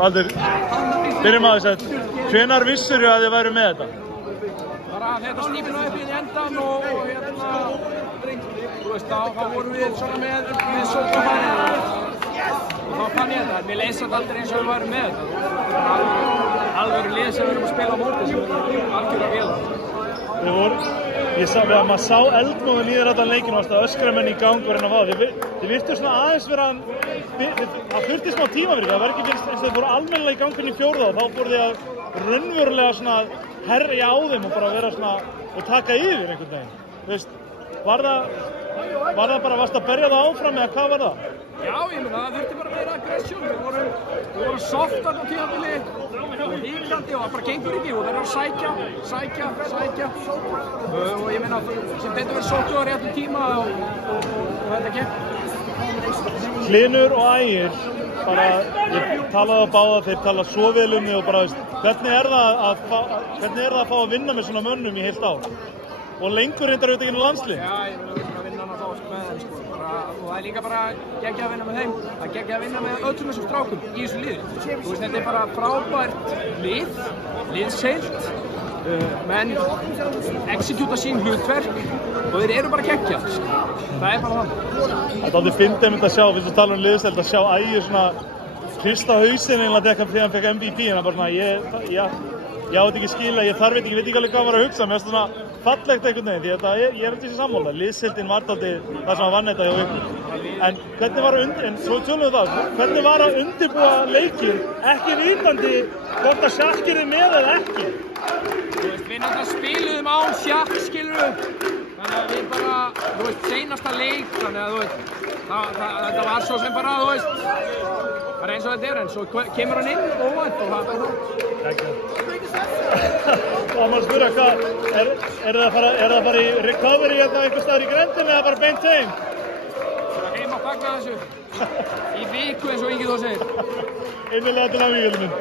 Baldur, byrjum á þess að hvenær vissirðu að þið væru með þetta? Bara þetta stífina upp í endan og þú veist, þá vorum við svona með sóknarfæri og þá fann ég þetta. Mér leið samt aldrei eins og við værum með þetta. Alveg lið sem við erum að spila á móti sem við erum algjörlega vel. Maður sá eldmóðin í þér allan leikinu og öskra menn í gang og reyna að fá. Þið virtu svona aðeins vera, það þurfti smá tíma fyrir það. Það var ekki eins og þið fóru almennilega í gangin í fjórða og þá fóru þið að raunverulega svona herja á þeim og bara vera svona og taka yfir einhvern veginn. Þú veist, var það bara, varst að berja það áfram eða hvað var það? Já, ég meina, það þurfti bara meira aggression. Við vorum soft á tímabili og híklandi og það bara gengur ekki og þeir eru að sækja. Og ég meina, sem betur verið sóttu á réttum tíma og þetta gekk. Hlynur og Ægir, bara, ég talaði á báða, þeir tala svo vel um þig og bara, veist, hvernig er það að fá að vinna með svona mönnum í heilt ár? Og lengur reyndar auðvitað ekki landslið? Já, ég meina, við erum að vinna náttúrulega með þeim, sko. Og það er líka bara geggjað að vinna með þeim. Það er geggjað að vinna með öllum þessum strákum í þessu liði. Þú veist, þetta er bara frábært liðsheilt, menn execúta sín hlutverk og þeir eru bara geggjað. Það er bara það. Það er aldrei fyndið að sjá, við svo tala um liðsheilt, að sjá Ægir svona hrista hausinn eiginlega þegar hann fekk MVP, en það bara svona, ég átti ekki skila, ég veit ekki alveg hvað var að hugsa, mér finnst svona fallegt einhvern veginn, því að ég er þessi sammála, liðsheildin var dálítið það sem vann þetta hjá ykkur. En hvernig var hvernig var að undirbúa leikinn, ekki vitandi hvort að Sjakk er með eða ekki? Þú veist, við náttúrulega spiluðum án Sjakk, skilur við, þannig að við bara, þú veist, seinasta leik, þannig að þú veist, þetta var svo sem bara, þú veist, bara eins og þetta en svo kemur hann inn óvænt og það bara Og maður spyrja hvað, er það að fara í recovery hérna einhvers staðar í grendinni eða bara beint heim? Heim að fagna þessu, í viku eins og Ingi Þór segir. Innilega til hamingju, Vilhelm minn.